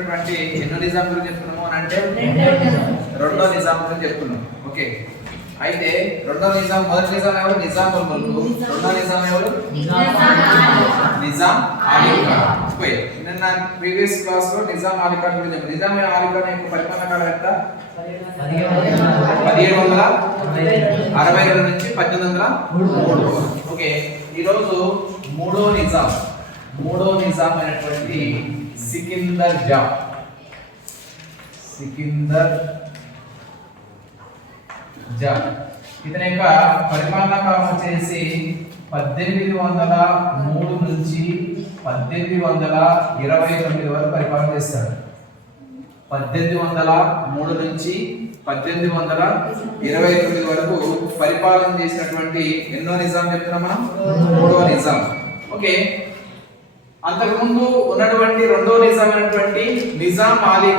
చేసినటువంటి ఎన్నో నిజాం గురించి చెప్తున్నాము అని అంటే రెండో నిజాం గురించి చెప్తున్నాం. ఓకే, అయితే రెండో నిజాం, మొదటి నిజాం ఎవరు? నిజాముల్ ముల్క్. రెండో నిజాం ఎవరు? నిజాం అలీ ఖాన్. ఓకే, నిన్న ప్రీవియస్ క్లాస్ లో నిజాం అలీ ఖాన్ గురించి చెప్పాను. నిజాం అలీ ఖాన్ యొక్క పరిపాలన కాలం ఎంత? 1762 నుంచి 1803. ఓకే, ఈ రోజు మూడో నిజాం అయినటువంటి సికిందర్ జా ఇతని యొక్క పరిపాలనా కాలం వచ్చేసి 1803 నుంచి 1829 వరకు పరిపాలన చేస్తాడు. 1803 నుంచి 1829 వరకు పరిపాలన చేసినటువంటి ఎన్నో నిజాం చెప్తున్నాం మనం? మూడో నిజాం. ఓకే, అంతకుముందు ఉన్నటువంటి రెండో నిజాం అయినటువంటి నిజాం అలీ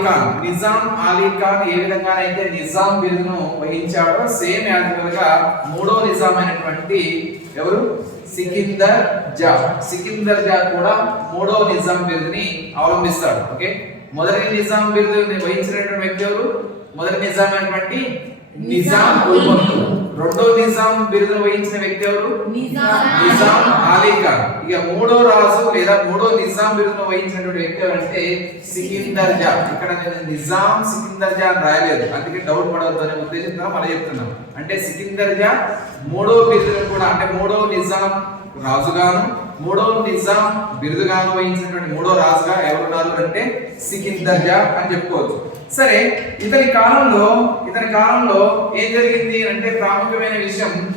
ఖాన్ ఏ విధంగానైతే నిజాం బిరుదును వహించాడో సేమ్ యాజ్ గా మూడో నిజాం అయినటువంటి ఎవరు? సికిందర్ జా కూడా మూడో నిజాం బిరుదుని అవలంబిస్తాడు. ఓకే, మొదటి నిజాం బిరుదుని వహించినటువంటి వ్యక్తి ఎవరు? మొదటి నిజాం అయినటువంటి నిజాం ఉల్ ముల్క్. రెండో నిజాం బిరుదును వహించిన వ్యక్తి ఎవరు? నిజాం అలీ ఖాన్. ఇక మూడో రాజు లేదా మూడో నిజాం బిరుదును వహించినటువంటి వ్యక్తి ఎవరంటే సికిందర్ జా. ఇక్కడ నేను నిజాం సికిందర్ జా అని రాయలేదు, అందుకే డౌట్ పడవద్దు అనే ఉద్దేశంతో మళ్ళీ చెప్తున్నాను. అంటే సికిందర్ జా మూడో బిరుదును కూడా, అంటే మూడో నిజాం రాజుగాను మూడో నిజాం బిరుదుగాను వహించినటువంటి మూడో రాజుగా ఎవరున్నారు అంటే సికిందర్ జా అని చెప్పుకోవచ్చు. సరే, ఇతని కాలంలో ఏం జరిగింది అంటే ప్రాముఖ్యమైన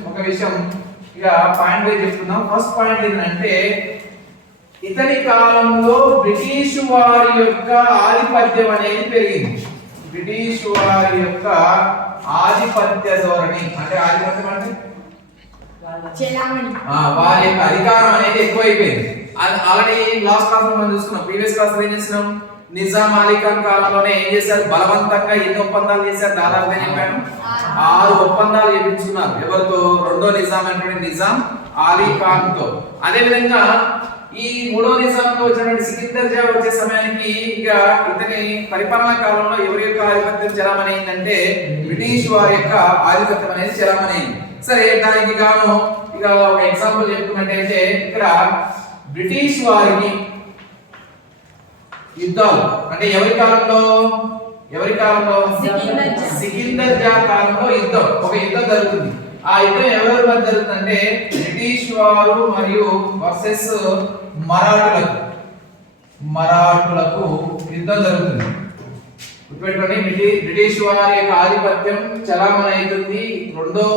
ఒక విషయం ఇక పాయింట్ వైజ్ చెప్తున్నాం. ఫస్ట్ పాయింట్ ఏంటంటే ఇతని కాలంలో బ్రిటిష్ వారి యొక్క ఆధిపత్యం అనేది పెరిగింది. బ్రిటిష్ వారి యొక్క ఆధిపత్య ధోరణి అంటే ఆధిపత్యం అంటే వారి యొక్క అధికారం అనేది ఎక్కువైపోయింది. ఆల్రెడీ లాస్ట్ క్లాస్ లో మనం చూసుకున్నాం. ప్రీవియస్ క్లాస్ లో ఏం చేసినాం? నిజాం అలీ ఖాన్ కాలంలోనే ఏం చేశారు? బలవంతంగా ఎన్ని ఒప్పందాలు చేశారు? దాదాపుగా చెప్పాను 6 ఒప్పందాలు చేయించుకున్నారు. ఎవరితో? రెండో నిజాం అంటే నిజాం అలీ ఖాన్ తో. అదే విధంగా ఈ మూడో నిజాంతో వచ్చినటువంటి సికిందర్ జా వచ్చే సమయానికి ఇక ఇతని పరిపాలనా కాలంలో ఎవరి యొక్క ఆధిపత్యం చలామణి అయిందంటే బ్రిటిష్ వారి యొక్క ఆధిపత్యం అనేది చలామణి అయింది. సరే, దానికి గాను ఇక ఒక ఎగ్జాంపుల్ చెప్పుకున్నట్టయితే ఇక్కడ బ్రిటిష్ వారికి యుద్ధాలు అంటే ఎవరి కాలంలో? సికిందర్ జా కాలంలో ఒక యుద్ధం జరుగుతుంది. ఆ యుద్ధం ఎవరి మధ్య జరుగుతుందంటే బ్రిటిష్ వారు మరియు వర్సెస్ మరాఠులకు యుద్ధం జరుగుతుంది. గుర్తుపెట్టుకోండి, బ్రిటిష్ వారి యొక్క ఆధిపత్యం చలామణి అవుతుంది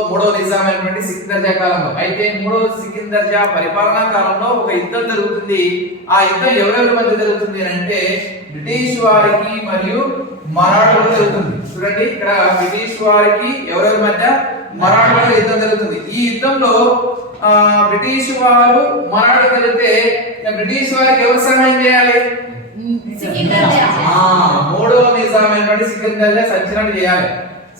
మూడో నిజాం అయినటువంటి సికిందర్ జా కాలంలో. అయితే మూడో సికిందర్ జా పరిపాలనా కాలంలో ఒక యుద్ధం జరుగుతుంది. ఆ యుద్ధం ఎవరెవరి మధ్య జరుగుతుంది అంటే బ్రిటిష్ వారికి మరియు మరాఠులకు జరుగుతుంది. చూడండి, ఇక్కడ బ్రిటిష్ వారికి ఎవరెవరి మధ్య? మరాఠులకు యుద్ధం జరుగుతుంది. ఈ యుద్ధంలో బ్రిటిష్ వారు మరాఠు జరిగితే బ్రిటిష్ వారికి ఎవరు సహాయం చేయాలి? మూడో నిజాం అయినటువంటి సికిందర్ జా సచ్చినట్టు చేయాలి.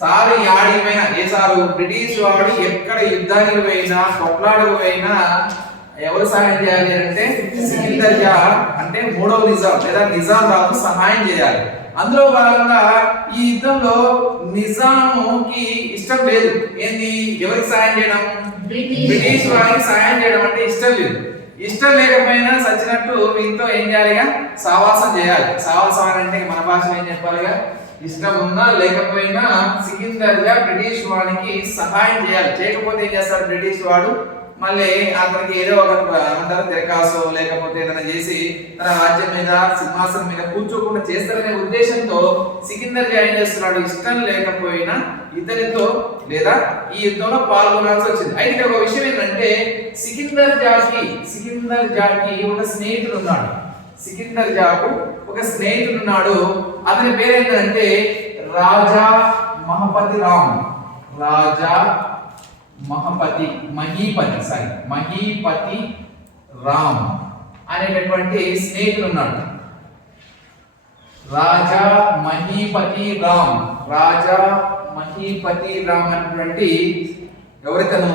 సారు యాడికి పోయినా సారు బ్రిటిష్ వాడు ఎక్కడ యుద్ధానికి పోయినా కొట్లాడకు పోయినా ఎవరు సహాయం చేయాలి అంటే సికిందర్ జా అంటే మూడో నిజాం లేదా నిజాం రాజు సహాయం చేయాలి. అందులో భాగంగా ఈ యుద్ధంలో నిజాంకి ఇష్టం లేదు. ఏంది? ఎవరికి సహాయం చేయడం? బ్రిటిష్ వారికి సహాయం చేయడం అంటే ఇష్టం లేదు. ఇష్టం లేకపోయినా సచ్చినట్టు వీళ్ళతో ఏం చేయాలిగా? సావాసం చేయాలి. సావాసం అంటే మన భాషలో ఏం చెప్పాలిగా? ఇష్టం ఉన్నా లేకపోయినా సికిందర్ జా బ్రిటిష్ వాడికి సహాయం చేయాలి. చేయకపోతే ఏం చేస్తాడు బ్రిటిష్ వాడు? మళ్ళీ అతనికి ఏదో ఒక తిరకాసో లేకపోతే ఏదైనా చేసి తన రాజ్యం మీద సింహాసనం మీద కూర్చోకుండా చేస్తారనే ఉద్దేశంతో సికిందర్ జా ఏం చేస్తున్నాడు? ఇష్టం లేకపోయినా ఇతనితో లేదా ఈ యుద్ధంలో పాల్గొనాల్సి వచ్చింది. అయితే ఒక విషయం ఏంటంటే సికిందర్ జాకి ఒక స్నేహితుడు ఉన్నాడు. సికిందర్ జాకు ఒక స్నేహితుడు ఉన్నాడు. అతని పేరు ఏంటంటే రాజా మహపతి రామ్ అనేటటువంటి స్నేహితుడు ఉన్నాడు. రాజా మహీపతి రామ్ అనేటువంటి ఎవరితను?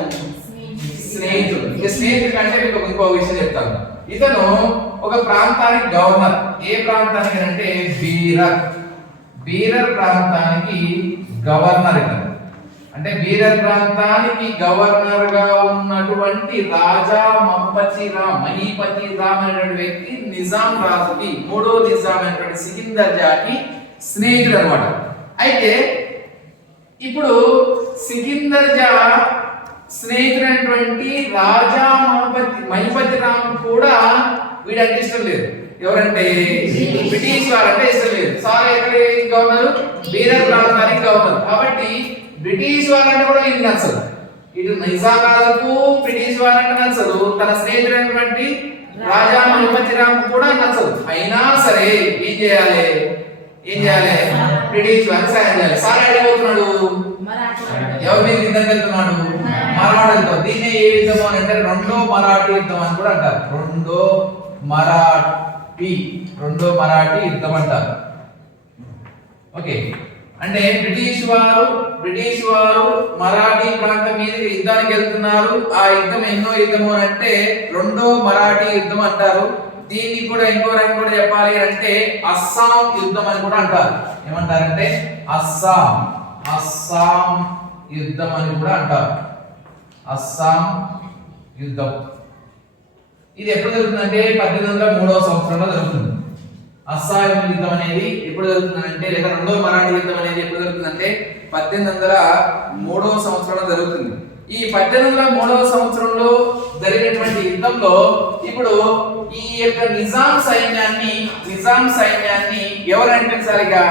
స్నేహితుడు. స్నేహితుడు అంటే మీకు ఇంకో విషయం చెప్తాను. ఇతను ఒక ప్రాంతానికి గవర్నర్. ఏ ప్రాంతానికి అంటే బీరర్. బీరర్ ప్రాంతానికి గవర్నర్ ఇతను. అంటే బీరర్ ప్రాంతానికి గవర్నర్ గా ఉన్నటువంటి రాజా మహిపతి రామ్ అనేటువంటి వ్యక్తి నిజాం రాజుకి, మూడో నిజాం అనేటువంటి సికిందర్ జాకి స్నేహితుడు అన్నమాట. అయితే ఇప్పుడు సికిందర్ జా స్నేహితుడైనటువంటి రాజా మహిపతి రామ్ కూడా వీడంటే ఇష్టం లేదు. ఎవరంటే బ్రిటిష్ వారంటే ఇష్టం లేదు. సార్ ఎక్కడ గవర్నర్? బీరర్ ప్రాంతానికి గవర్నర్. కాబట్టి బ్రిటిష్ వారంటే కూడా ఇది నచ్చదు. ఇటు నిజాం రాజుకు బ్రిటిష్ వారంటే నచ్చదు, తన స్నేహితుడైనటువంటి రాజా మహిపతి రామ్ కూడా నచ్చదు. అయినా సరే ఏం చేయాలి? బ్రిటిష్ వారికి సాయం చేయాలి. సార్ అడిగిపోతున్నాడు, ఎవరి మీద యుద్ధం వెళ్తున్నాడు? మరాఠాలతో. దీన్ని ఏ యుద్ధం అని అంటే రెండో మరాఠీ యుద్ధం అని కూడా అంటారు. రెండో మరాఠీ యుద్ధం అంటారు. ఓకే, అంటే బ్రిటిష్ వారు మరాఠీ ప్రాంతం మీద యుద్ధానికి వెళ్తున్నారు. ఆ యుద్ధం ఎన్నో యుద్ధము అంటే రెండో మరాఠీ యుద్ధం అంటారు. దీన్ని కూడా ఇంకో రకం కూడా చెప్పాలి అంటే అస్సాం యుద్ధం అని కూడా అంటారు. ఏమంటారంటే అస్సాం యుద్ధం అని కూడా అంటారు. అస్సాం యుద్ధం ఇది ఎప్పుడు జరుగుతుందంటే 1803వ సంవత్సరంలో జరుగుతుంది. అస్సాం యుద్ధం అనేది ఎప్పుడు జరుగుతుందంటే, లేదా రెండో మరాఠీ యుద్ధం అనేది ఎప్పుడు జరుగుతుందంటే 1803వ సంవత్సరంలో జరుగుతుంది. ఈ 1803వ సంవత్సరంలో జరిగినటువంటి యుద్ధంలో ఇప్పుడు ఈ యొక్క నిజాం సైన్యాన్ని ఎవరు నడిపించాలిగా?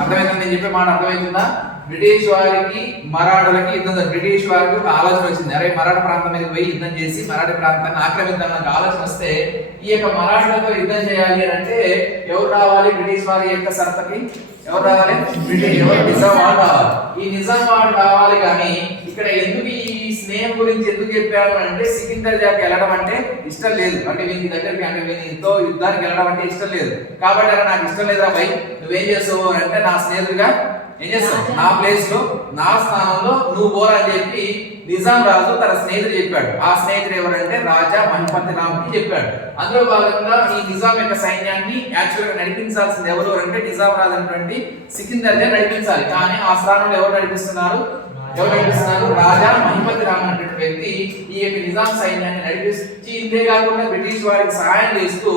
అర్థమైందా? నేను చెప్పే మాట అర్థమవుతుందా? బ్రిటిష్ వారికి మరాఠాలకి యుద్ధం. బ్రిటిష్ వారికి ఒక ఆలోచన వచ్చింది, అరే మరాఠా ప్రాంతం మీద పోయి యుద్ధం చేసి మరాఠా ప్రాంతాన్ని ఆక్రమిద్దామని ఆలోచన వస్తే ఈ యొక్క మరాఠాలతో యుద్ధం చేయాలి అంటే ఎవరు రావాలి? బ్రిటిష్ వారి యొక్క సరఫకి ఎవరు రావాలి? నిజాం వాడు రావాలి. ఈ నిజాం వాడు రావాలి. కానీ ఇక్కడ ఎందుకు ఈ స్నేహం గురించి ఎందుకు చెప్పాను అంటే సికిందర్ జాకి వెళ్ళడం అంటే ఇష్టం లేదు. అంటే వీని దగ్గరికి, అంటే వీనితో యుద్ధానికి వెళ్ళడం అంటే ఇష్టం లేదు. కాబట్టి అలా నాకు ఇష్టం లేదా భయ్, నువ్వేం చేస్తావు అంటే నా స్నేహితుడిగా ఏం చేస్తావు? నా ప్లేస్ లో, నా స్థానంలో నువ్వు పోరా అని చెప్పి నిజాం రాజు తన స్నేహితుడు చెప్పాడు. ఆ స్నేహితుడు ఎవరంటే రాజా మహిపతి రామ్ కి చెప్పాడు. అందులో భాగంగా ఈ నిజాం యొక్క సైన్యాన్ని యాక్చువల్ గా నడిపించాల్సింది ఎవరు అంటే నిజాం రాజు అనేటువంటి సికిందర్ జా నడిపించాలి. కానీ ఆ స్థానంలో ఎవరు నడిపిస్తున్నారు? రాజా మహిపతి రామ్ అనేటువంటి వ్యక్తి ఈ యొక్క నిజాం సైన్యాన్ని నడిపించి, ఇంతే కాకుండా బ్రిటిష్ వారికి సహాయం చేస్తూ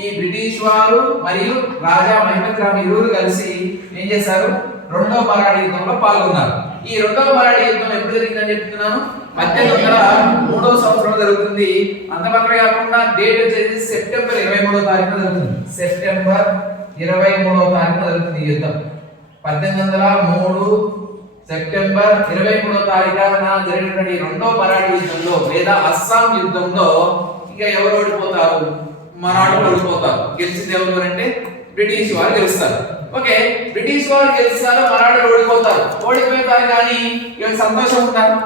ఈ బ్రిటిష్ వారు మరియు రాజా మహిపతి రామ్ ఇరువురు కలిసి ఏం చేశారు? రెండో మరాఠీ యుద్ధంలో పాల్గొన్నారు. ఈ రెండో మరాఠీ యుద్ధం ఎప్పుడు జరిగిందని చెప్తున్నాను? 1803వ సంవత్సరంలో జరుగుతుంది. అంతమాత్రమే కాకుండా డేట్ వచ్చేసి సెప్టెంబర్ 23వ తారీఖున జరుగుతుంది. సెప్టెంబర్ 23వ తారీఖున జరుగుతుంది ఈ యుద్ధం. 1803 సెప్టెంబర్ 23వ తారీఖున జరిగినటువంటి రెండో మరాఠీ యుద్ధంలో లేదా అస్సాం యుద్ధంలో ఇక ఎవరు ఓడిపోతారు? మరాఠాలు ఓడిపోతారు. గెలిచింది ఎవరు అంటే బ్రిటిష్ వారు గెలుస్తారు. ఓకే, బ్రిటిష్ వారు గెలుస్తారు, మరాఠాలు ఓడిపోతారు. ఓడిపోతారు కానీ ఇవాళ సంతోషం ఉంటారు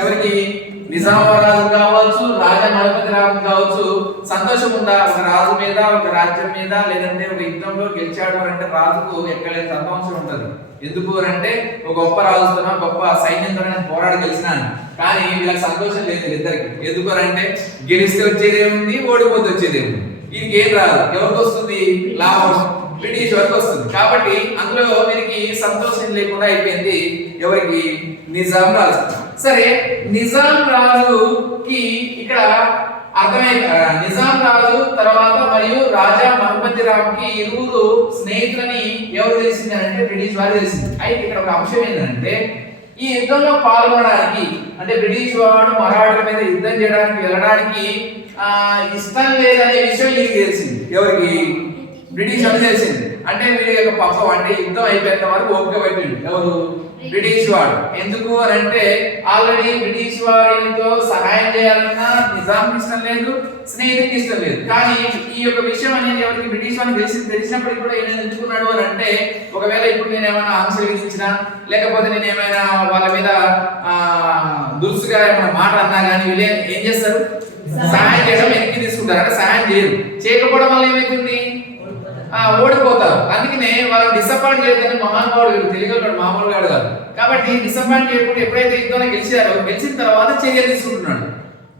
ఎవరికి? నిజాం రాజు కావచ్చు, రాజా మహిపతి రామ్ కావచ్చు. సంతోషం ఉందా? ఒక రాజు మీద, ఒక రాజ్యం మీద, లేదంటే ఒక యుద్ధంలో గెలిచాడు అంటే రాజుకు ఎక్కడైనా సంతోషం ఉంటది. ఎందుకు అంటే ఒక గొప్ప రాజుతో, గొప్ప సైన్యంతో పోరాడి గెలిచినాను. కానీ వీళ్ళకి సంతోషం లేదు ఇద్దరికి. ఎందుకు అంటే గెలిస్తే వచ్చేదేముంది, ఓడిపోతే వచ్చేదేముంది. ఇది ఏం రాదు. ఎవరికి వస్తుంది? లాభం బ్రిటిష్ వారికి వస్తుంది. కాబట్టి అందులో వీరికి సంతోషం లేకుండా అయిపోయింది. ఎవరికి? నిజాం రాజు. సరే, నిజాం రాజుకి ఇక్కడ అర్థమైంది. నిజాం రాజు తర్వాత మరియు రాజా మహిపతి రామ్ కి ఇరువురు స్నేహితులని ఎవరు తెలిసింది అంటే బ్రిటిష్ వారు తెలిసింది. అయితే ఇక్కడ ఒక అంశం ఏంటంటే ఈ యుద్ధంలో పాల్గొనడానికి, అంటే బ్రిటిష్ వాడు మరాఠాల మీద యుద్ధం చేయడానికి వెళ్ళడానికి ఇష్టం లేదనే విషయం వీరికి తెలిసింది. ఎవరికి? బ్రిటిష్ వాడు తెలిసింది. అంటే వీడి యొక్క పాపం అంటే యుద్ధం అయిపోయేంత వరకు ఓపిక పెట్టిండు ఎవరు? బ్రిటిష్ వాడు. ఎందుకు అని అంటే ఆల్రెడీ బ్రిటిష్ వారితో సహాయం చేయాలన్నా నిజాంకి ఇష్టం లేదు, స్నేహితుడికి ఇష్టం లేదు. కానీ ఈ యొక్క విషయం అనేది ఎవరికి? బ్రిటిష్ వాడికి తెలిసినప్పటికీ కూడా ఈయన ఎందుకున్నాడు అని అంటే ఒకవేళ ఇప్పుడు నేను ఏమైనా ఆంక్షలు విధించినా, లేకపోతే నేను ఏమైనా వాళ్ళ మీద దురుసుగా ఏమైనా మాట అన్నా కానీ వీళ్ళు ఏం చేస్తారు? సహాయం చేయడం వెనక్కి తీసుకుంటారు. అంటే సహాయం చేయకపోవడం వల్ల ఏమైతుంది? ఓడిపోతారు. అందుకనే వాళ్ళని డిసప్పాయింట్ చేయదని మహానుభావుడు తెలుగులో మామూలుగా కాదు. కాబట్టి డిసప్పాయింట్ చేయకుండా ఎప్పుడైతే యుద్ధంలో గెలిచారో, గెలిచిన తర్వాత చర్య తీసుకుంటున్నాడు.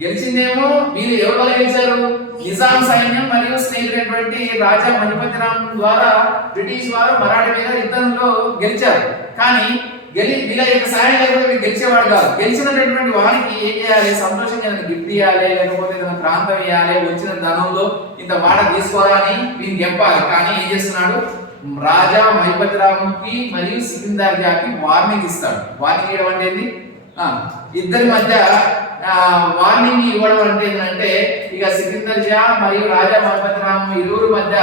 గెలిచిందేమో వీళ్ళు ఎవరి వల్ల గెలిచారు? నిజాం సైన్యం మరియు స్నేహితుడైనటువంటి రాజా మహిపతి రామ్ ద్వారా బ్రిటిష్ వారు మరాఠా మీద యుద్ధంలో గెలిచారు. కానీ వీళ్ళ యొక్క సాయం లేకపోతే గెలిచేవాడు కాదు. గెలిచినటువంటి వారికి ఏం చేయాలి? సంతోషంగా గిఫ్ట్ ఇవ్వాలి, లేకపోతే ఏదైనా ప్రాంతం ఇవ్వాలి, వచ్చిన ధనంలో ఇంత వాడ తీసుకోవాలని వీరికి చెప్పాలి. కానీ ఏం చేస్తున్నాడు? రాజా మహిపతి రామ్కి మరియు సికిందర్ జాకి వార్నింగ్ ఇస్తాడు. వార్నింగ్ ఇవ్వడం అంటే ఏంటి? ఇద్దరి మధ్య వార్నింగ్ ఇవ్వడం అంటే ఏంటంటే, ఇక సికిందర్ జా మరియు రాజా మహిపతి రామ్ ఇరువురు మధ్య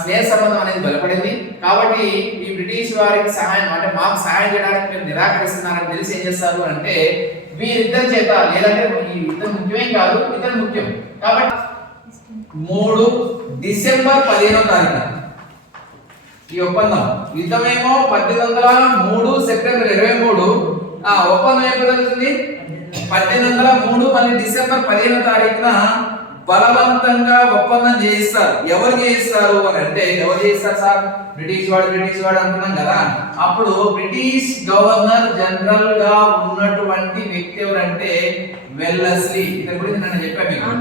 స్నేహ సంబంధం అనేది బలపడింది. కాబట్టి ఈ బ్రిటిష్ వారికి సహాయం అంటే మాకు సహాయం చేయడానికి మీరు నిరాకరిస్తున్నారని తెలిసి ఏం చేస్తారు అంటే, వీరిద్దరి చేత లేదంటే ఈ ఇద్దరు ముఖ్యమేం కాదు, ఇద్దరు ముఖ్యం కాబట్టి 3 డిసెంబర్ 15వ తారీఖున ఈ ఒప్పందం. యుద్ధమేమో 1803 సెప్టెంబర్ 23. ఒప్పందం ఎప్పుడు జరుగుతుంది? 1803 మళ్ళీ డిసెంబర్ 15వ తారీఖున బలవంతంగా ఒప్పందం చేయిస్తారు. ఎవరు చేయిస్తారు అని అంటే, ఎవరు చేయిస్తారు సార్? బ్రిటిష్ వాడు అంటున్నాం కదా. అప్పుడు బ్రిటిష్ గవర్నర్ జనరల్ గా ఉన్నటువంటి వ్యక్తి ఎవరంటే వెల్లెస్లీ. ఇతని గురించి నేను చెప్పాను మీకు,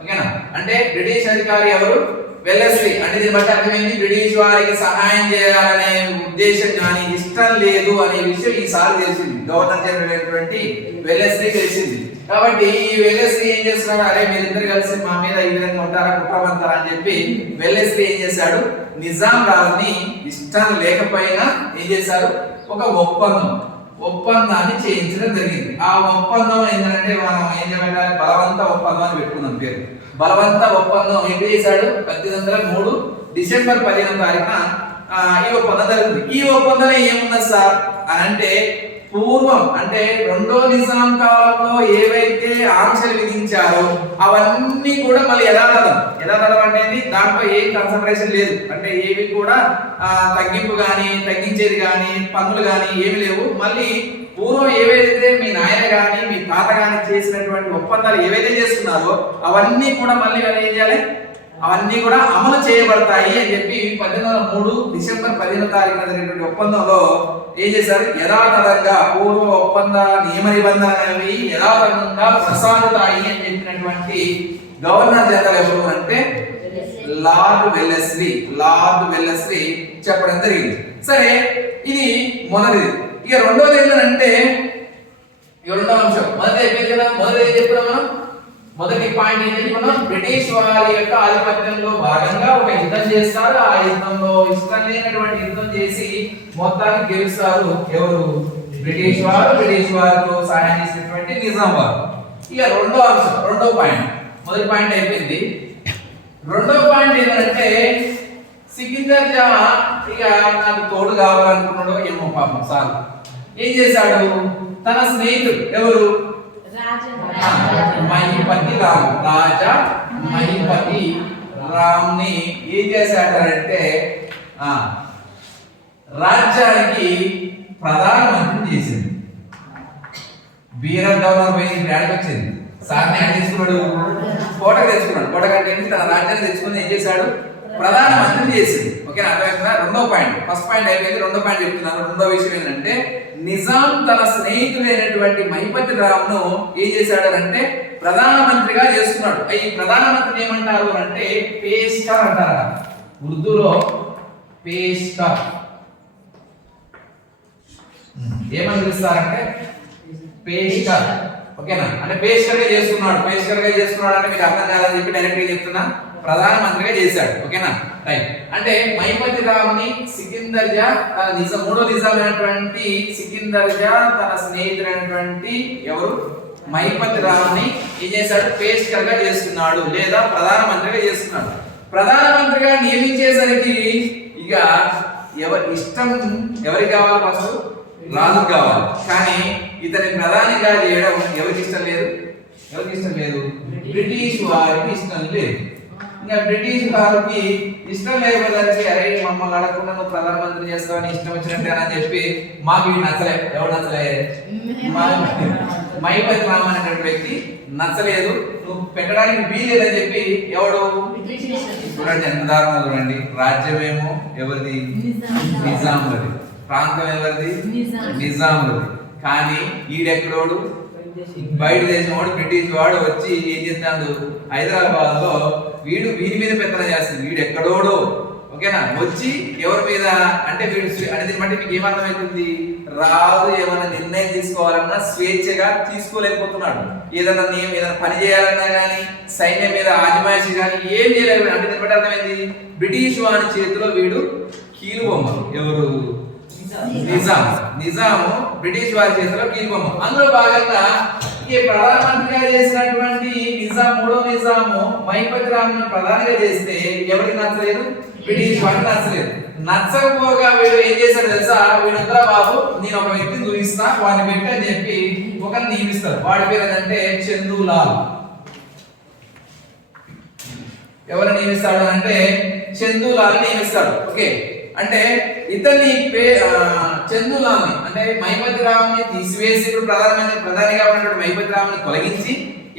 ఓకేనా? అంటే బ్రిటిష్ అధికారి ఎవరు? వెల్లెస్లీ. అంటే దీన్ని బట్టి అర్థమైంది, బ్రిటిష్ వారికి సహాయం చేయాలనే ఉద్దేశం కానీ ఇష్టం లేదు అనే విషయం ఈసారి తెలిసింది. గవర్నర్ జనరల్ అయినటువంటి వెల్లెస్లీ తెలిసింది. కాబట్టి ఈ వెల్లెస్లీ ఏం చేస్తున్నాడు? అరే మీరిద్దరు కలిసి మా మీద ఈ విధంగా ఉంటారా, కుట్రమంటారా అని చెప్పి వెల్లెస్లీ ఏం చేశాడు? నిజాం రాజుని ఇష్టం లేకపోయినా ఏం చేశారు? ఒక ఒప్పందాన్ని చేయించడం జరిగింది. ఆ ఒప్పందం ఏంటంటే మనం ఏం చేయాలి? బలవంత ఒప్పందం అని పెట్టుకున్నాం పేరు. బలవంత ఒప్పందం ఏం చేశాడు? 1803 డిసెంబర్ 15వ తారీఖున ఈ ఒప్పందం జరుగుతుంది. ఈ ఒప్పందంలో ఏమున్నది సార్ అని అంటే, పూర్వం అంటే రెండో నిజాం కాలంలో ఏవైతే ఆంక్షలు విధించారో అవన్నీ కూడా మళ్ళీ యథాతథం అంటే దాంట్లో ఏ కన్సంట్రేషన్ లేదు. అంటే ఏవి కూడా తగ్గింపు గానీ తగ్గించేది గానీ పన్నులు గానీ ఏమి లేవు. మళ్ళీ పూర్వం ఏవైతే మీ నాయన గాని మీ తాత గాని చేసినటువంటి ఒప్పందాలు ఏవైతే చేస్తున్నారో అవన్నీ కూడా మళ్ళీ ఏం చేయాలి? అవన్నీ కూడా అమలు చేయబడతాయి అని చెప్పి 1803 డిసెంబర్ 15వ తారీఖున జరిగినటువంటి ఒప్పందంలో ఏం చేశారు? యథాతథంగా పూర్వ ఒప్పంద నియమ నిబంధనలు యథాతథంగా కొనసాగుతాయి అని చెప్పినటువంటి గవర్నర్ జనరల్ ఎవరు అంటే లార్డ్ వెల్లెస్లీ చెప్పడం జరిగింది. సరే, ఇది మొదటిది. ఇక రెండోది ఏంటంటే, రెండో అంశం మొదటి అయిపోయింది కదా. మొదటి ఏం చెప్పినాం మనం? మొదటి పాయింట్ ఏం చెప్పుకున్నాం? బ్రిటిష్ వారి యొక్క ఆధిపత్యంలో భాగంగా ఒక యుద్ధం చేస్తారు. ఆ యుద్ధంలో ఇష్టం లేనటువంటి యుద్ధం చేసి మొత్తానికి గెలుస్తారు. ఎవరు? బ్రిటిష్ వారితో సహాయం చేసినటువంటి నిజాం వారు. ఇక రెండో అంశం, రెండో పాయింట్. మొదటి పాయింట్ అయిపోయింది. రెండో పాయింట్ ఏంటంటే, సికిందర్ జా ఇక నాకు తోడు కావాలనుకున్నాడు ఏమో పాపం సార్ ఏం చేశాడు? తన స్నేహితుడు ఎవరు? మహిపతి రామ్, రాజా మహిపతి రామ్ ని ఏం చేశాడంటే రాజ్యానికి ప్రధానమంత్రి చేసింది. బీరర్ గవర్నర్ పోయి బ్రాండ్ వచ్చింది. సార్ నేను తెచ్చుకున్నాడు, కోటకు తెచ్చుకున్నాడు. కోట కంటే తన రాజ్యాన్ని తెచ్చుకుని ఏం చేశాడు? ప్రధానమంత్రి చేసింది. ఓకేనా? అర్థమైందా? రెండో పాయింట్. ఫస్ట్ పాయింట్ అయిపోయింది, రెండో పాయింట్ చెప్తున్నాను. రెండో విషయం ఏంటంటే, నిజాం తన స్నేహితుడైనటువంటి మహిపతి రామ్ను ఏం చేశాడు అంటే ప్రధానమంత్రిగా చేసుకున్నాడు. ఈ ప్రధానమంత్రిని ఏమంటారు అంటే పేష్కర్ అంటారు. ఉర్దూలో పేష్కర్ ఏమని పిలుస్తారంటే పేష్కర్. ఓకేనా? అంటే పేష్కర్ గా చేసుకున్నాడు అంటే మీకు అర్థం కాదని చెప్పి డైరెక్ట్ గా చెప్తున్నా, ప్రధానమంత్రిగా చేశాడు. ఓకేనా? రైట్. అంటే మహిపతి రామ్ని సికిందర్ జా మూడో నిజాం అయినటువంటి సికిందర్ జా తన స్నేహితుడైనటువంటి ఎవరు? మహిపతి రామ్ని ఏం చేశాడు? పేష్కర్ గా చేసుకున్నాడు లేదా ప్రధానమంత్రిగా చేసుకున్నాడు. ప్రధానమంత్రిగా నియమించేసరికి ఇక ఇష్టం ఎవరికి కావాలి? ఫస్ట్ రాజుకు కావాలి. కానీ ఇతని ప్రధానిగా చేయడం ఎవరికి ఇష్టం లేదు? బ్రిటిష్ వారికి ఇష్టం లేదు. ఇంకా బ్రిటిష్ వారికి ఇష్టం లేకపోతే అరే మమ్మల్ని అడగకుండా నువ్వు ప్రధానమంత్రి చేస్తావని ఇష్టం వచ్చినట్టే అని చెప్పి మాకు నచ్చలే. ఎవరు నచ్చలే? మహిపతి రామ్ అనేటువంటి వ్యక్తి నచ్చలేదు, నువ్వు పెట్టడానికి వీలేదని చెప్పి ఎవడు? చూడండి ఎంత దారుణం చూడండి. రాజ్యమేమో ఎవరిది? నిజాములది. ప్రాంతం ఎవరిది? నిజాములది. కానీ ఈడెక్కడోడు? బయట దేశం వాడు బ్రిటిష్ వాడు వచ్చి ఏం చేస్తాడు హైదరాబాద్ లో వీడి మీద పెత్తనం చేస్తుంది. వీడు ఎక్కడోడో ఓకేనా వచ్చి ఎవరి మీద అంటే వీడు అంటే దీన్ని బట్టి మీకు ఏమర్థమవుతుంది, రాజు ఏమైనా నిర్ణయం తీసుకోవాలన్నా స్వేచ్ఛగా తీసుకోలేకపోతున్నాడు. ఏదైనా పని చేయాలన్నా కానీ సైన్యం మీద ఆజమాయిషి కానీ ఏం చేయలేదు. అంటే దీన్ని బట్టి అర్థమైంది బ్రిటిష్ వాడి చేతిలో వీడు కీలుబొమ్మ. ఎవరు? నిజాము బ్రిటిష్ వారి చేతిలో కీలుబొమ్మ. అందులో భాగంగా ఈ ప్రధానమంత్రిగా చేసినటువంటి మూడో నిజాము మహిపతి రామును ప్రధానిగా చేస్తే ఎవరికి నచ్చలేదు? బ్రిటిష్ వాడికి నచ్చలేదు. నచ్చకపోగా వీడు ఏం చేశాడు తెలుసా? వీడంతా బాబు నేను ఒక వ్యక్తిని చూపిస్తా వాడిని పెట్టి అని చెప్పి ఒకరిని నియమిస్తారు. వాడి పేరు ఏంటంటే చందూలాల్. ఎవరు నియమిస్తాడు అంటే చందూలాల్ నియమిస్తాడు. ఓకే అంటే ఇతన్ని చందూలాల్ని అంటే మహిపతి రాముని తీసివేసి ఇప్పుడు ప్రధానిగా ఉన్నటువంటి మహిపతి రాముని తొలగించి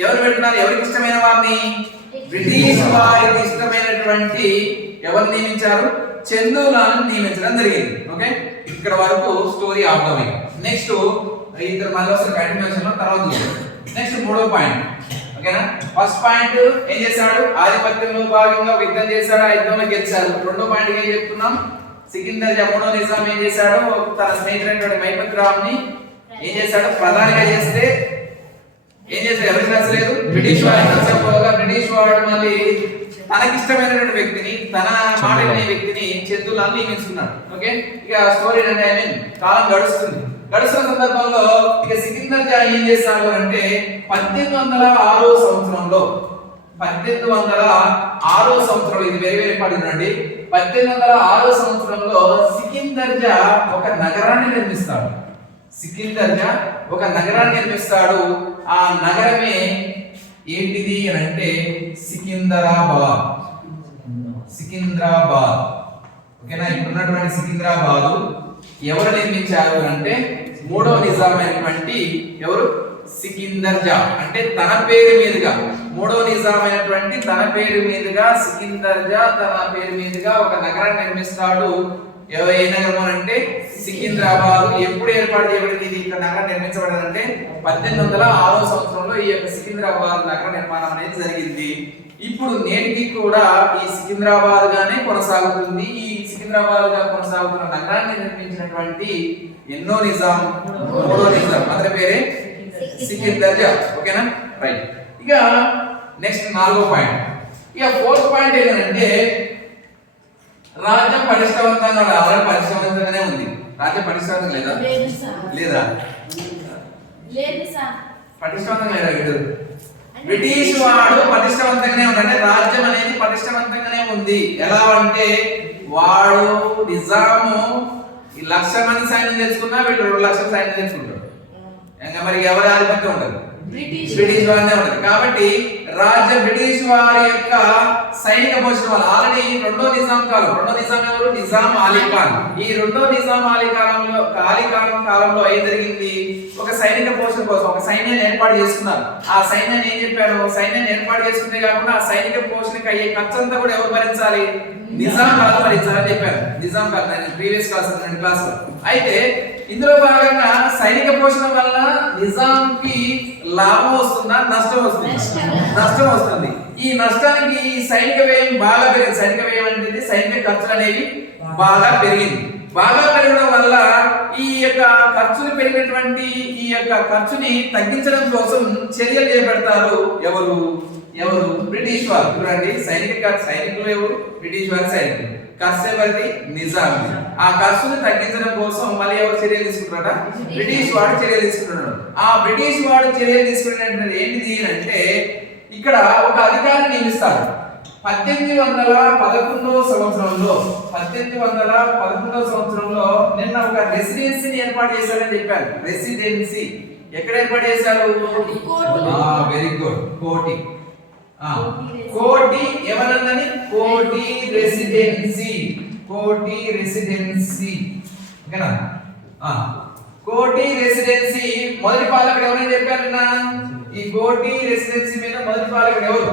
ఎవరు పెడుతున్నారు? ఎవరికి ఇష్టమైన వారిని? బ్రిటిష్ వారికి ఇష్టమైనటువంటి ఎవరు నియమించారు? చందూలాల్ని నియమించడం జరిగింది. ఓకే ఇక్కడ వరకు స్టోరీ ఆపుతాం. నెక్స్ట్ ఇద్దరు మళ్ళీ ఒకసారి కంటిన్యూషన్ లో తర్వాత చూద్దాం. నెక్స్ట్ మూడో పాయింట్ ఓకేనా. ఫస్ట్ పాయింట్ ఏం చేశాడు? ఆధిపత్యంలో భాగంగా యుద్ధం చేశాడు, ఆ యుద్ధంలో గెలిచారు. రెండో పాయింట్ ఏం చెప్తున్నాం? సికిందర్ మూడో నిజాం ఏం చేశాడు? తన స్నేహితుడైనటువంటి మహిపతి రాముని ఏం చేశాడు? ప్రధానిగా చేస్తే ఏం చేశాడు? ఎవరికి నచ్చలేదు? బ్రిటిష్ వాడికి నచ్చకపోగా బ్రిటిష్ వాడు మళ్ళీ తనకిష్టమైనటువంటి వ్యక్తిని తన మాట వినే వ్యక్తిని చందూలాల్ని నియమించుకున్నాడు. ఓకే ఇక స్టోరీ అంటే కాలం గడుస్తున్న సందర్భంలో ఇక సికిందర్ జా ఏం చేశాడు అంటే 1806 సంవత్సరంలో 1806 సంవత్సరంలో ఇది వేరే వేరే పడిందండి. 1806 సంవత్సరంలో సికిందర్ జా ఒక నగరాన్ని నిర్మిస్తాడు. సికిందర్ జా ఒక నగరాన్ని నిర్మిస్తాడు. ఆ నగరమే ఏంటిది అని అంటే సికింద్రాబాద్. ఓకేనా. ఇప్పుడున్నటువంటి సికింద్రాబాద్ ఎవరు నిర్మించారు అంటే మూడో నిజాం అయినటువంటి ఎవరు? సికిందర్ జా. అంటే తన పేరు మీదుగా మూడో నిజాం అయినటువంటి తన పేరు మీదుగా సికిందర్ జా తన పేరు మీదుగా ఒక నగరాన్ని నిర్మిస్తాడు. ఏ నగరం అంటే సికింద్రాబాద్. ఎప్పుడు ఏర్పాటు చేయబడింది ఇది? ఇక్కడ నగరం నిర్మించబడిందంటే 1806 సంవత్సరంలో ఈ యొక్క సికింద్రాబాద్ నగర నిర్మాణం అనేది జరిగింది. ఇప్పుడు నేటికి కూడా ఈ సికింద్రాబాద్ గానే కొనసాగుతుంది. ఈ సికింద్రాబాద్ గా కొనసాగుతున్న నగరాన్ని నిర్మించినటువంటి ఎన్నో నిజాం? మూడో నిజాం. అతని పేరే సికిందర్ జా. ఓకేనా రైట్. ఇక నెక్స్ట్ నాలుగో పాయింట్. ఇక ఫోర్త్ పాయింట్ ఏంటంటే రాజ్యం పటిష్టవంతంగా ఆల్రెడీ పటిష్టవంతంగానే ఉంది. రాజ్యం పటిష్టవంతంగా లేదా? పటిష్టవంతంగా లేదా? వీడు బ్రిటిష్ వాడు పటిష్టవంతంగానే ఉన్నాడు. రాజ్యం అనేది పటిష్టవంతంగానే ఉంది. ఎలా అంటే వాడు నిజాము 1,00,000 మంది సైన్యం తెచ్చుకున్నా వీళ్ళు 2,00,000 సైన్యం తెచ్చుకుంటాడు. ఇంకా మరి ఎవరి ఆధిపత్యం ఉండదు? బ్రిటిష్ వారినే ఉండదు. కాబట్టి రాజ్యం బ్రిటిష్ వారి యొక్క సైనిక పోషణ వల్ల ఆల్రెడీ రెండో నిజాం ఎవరు? నిజాం అలీ ఖాన్. ఈ రెండో నిజాం అలీ కాలంలో ఏం జరిగింది? ఒక సైనిక పోషణ కోసం ఒక సైన్యాన్ని ఏర్పాటు చేసుకున్నారు. ఆ సైన్యాన్ని ఏం చెప్పారు? సైన్యాన్ని ఏర్పాటు చేసుకునే కాకుండా ఆ సైనిక పోషణకి అయ్యే ఖర్చంతా కూడా ఎవరు భరించాలి? నిజాం కాలం భరించాలని చెప్పారు. నిజాం కాలం ప్రీవియస్ క్లాస్ లో అయితే ఇందులో భాగంగా సైనిక పోషణ వల్ల నిజాంకి లాభం వస్తుందా నష్టం వస్తుంది. ఈ నష్టానికి సైనిక వ్యయం బాగా పెరిగింది. సైనిక వ్యయం అంటే సైనిక ఖర్చులు అనేవి బాగా పెరగడం వల్ల ఈ యొక్క ఖర్చులు పెరిగినటువంటి ఈ యొక్క ఖర్చుని తగ్గించడం కోసం చర్యలు చేపడతారు. ఎవరు? బ్రిటిష్ వారు. చూడండి సైనికులు ఎవరు? బ్రిటిష్ వారి సైనికులు. ఖర్చు ఎవరిది? నిజాం. ఆ ఖర్చును తగ్గించడం కోసం మళ్ళీ ఎవరు చర్యలు తీసుకుంటారట? బ్రిటిష్ వాడు చర్యలు తీసుకుంటున్నాడు. ఆ బ్రిటిష్ వాడు చర్యలు తీసుకునేది ఏంటిది అంటే ఇక్కడ ఒక అధికారిని నియమిస్తాడు. 1811 సంవత్సరంలో నిన్న ఒక రెసిడెన్సీని ఏర్పాటు చేశారని చెప్పారు. రెసిడెన్సీ ఎక్కడ ఏర్పాటు చేశారు? Very good. కోటి ఎవరన్నది? కోటి రెసిడెన్సీ. ఓకేనా. కోటి రెసిడెన్సీ మొదటి పాలకుడు ఎవరని చెప్పారు? ఈ కోటి రెసిడెన్సీ మీద మొదటి పాలకుడు ఎవరు?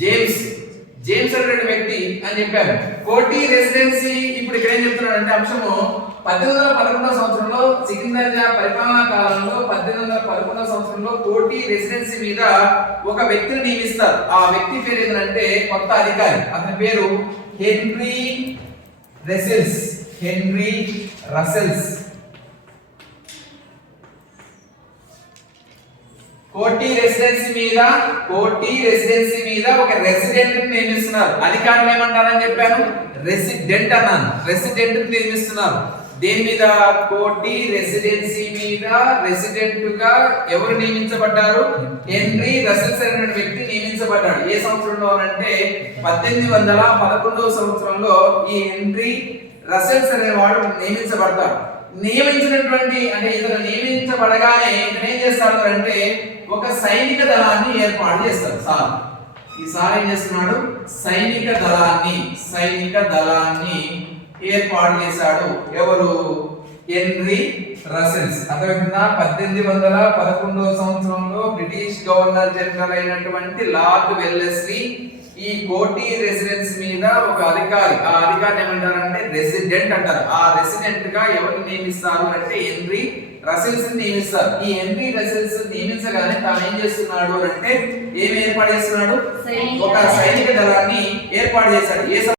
జేమ్స్ అనేటువంటి వ్యక్తి అని చెప్పారు. కోటి రెసిడెన్సీ ఇప్పుడు ఇక్కడ ఏం చెప్తున్నాడు అంటే అంశము 1811 సంవత్సరంలో సికింద్రాబాద్ పరిపాలనా కాలంలో 1811 సంవత్సరంలో కోటి రెసిడెన్సీ మీద ఒక వ్యక్తిని నియమిస్తారు. ఆ వ్యక్తి పేరు ఏంటంటే కొత్త అధికారి, అతని పేరు హెన్రీ రసెల్స్. Henry Russell's. కోటి రెసిడెన్సీ మీద ఒక రెసిడెంట్ ని నియమిస్తున్నారు. అధికారం ఏమంటారని చెప్పాను, రెసిడెంట్ అన్నాను. రెసిడెంట్ ని నియమిస్తున్నారు. దేని మీద? కోటి రెసిడెన్సీ మీద రెసిడెంట్ గా ఎవరు నియమించబడ్డారు? హెన్రీ రసెల్స్ అనే వ్యక్తి నియమించబడ్డాడు. ఏ సంవత్సరంలో అంటే 1811 సంవత్సరంలో ఈ హెన్రీ రసెల్స్ అనేవాడు నియమించబడతాడు. నియమించినటువంటి అంటే ఇతను నియమించబడగానే ఇతను ఏం చేస్తాడు అంటే ఒక సైనిక దళాన్ని ఏర్పాటు చేస్తాడు. ఈసారి ఏం చేస్తున్నాడు? సైనిక దళాన్ని ఏర్పాటు చేశాడు. ఎవరు? Henry Russell's. అదేవిధంగా 1811 సంవత్సరంలో బ్రిటిష్ గవర్నర్ జనరల్ అయినటువంటి లార్డ్ వెల్లెస్లీ ఈ కోటి రెసిడెన్స్ మీద ఒక అధికారి, ఆ అధికారిని ఏమంటారంటే రెసిడెంట్ అంటారు. ఆ రెసిడెంట్ గా ఎవరు నియమిస్తారు అంటే హెన్రీ రసెల్స్ నియమిస్తారు. ఈ హెన్రీ రసెల్స్ నియమించగానే తాను ఏం చేస్తున్నాడు అంటే ఏమి ఏర్పాటు చేస్తున్నాడు? ఒక సైనిక దళాన్ని ఏర్పాటు చేశాడు. ఏ